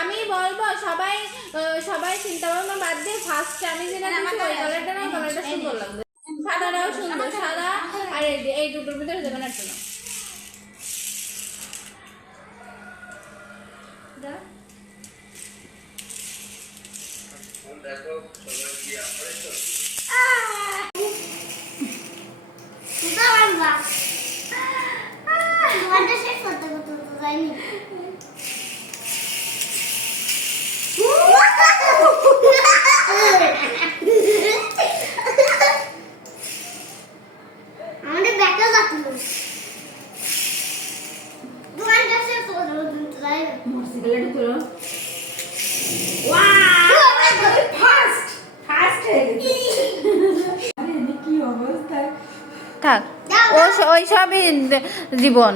আমি বলবো সবাই সবাই চিন্তা ভাবনা বাদ দিয়ে ফার্স্ট আমি যেটা দিচ্ছি ওই কালারটা না, কালারটা সুন্দর লাগবে, সাদাটাও সুন্দর, সাদা আর এই দুটোর ভিতরে দেবেন একটা না। দেখো সবাই কি আপরে তো বাবা ওটা শেষ করতে করতে যাইনি। আমাদের ব্যাকআপ লাগলো দুয়ানটা শেষ করতে করতে যাই মোটরসাইকেলটা তোলো। ওয়াও ফাস্ট হয়ে গেছে। আরে কি অবস্থা, থাক ওই সবই জীবন।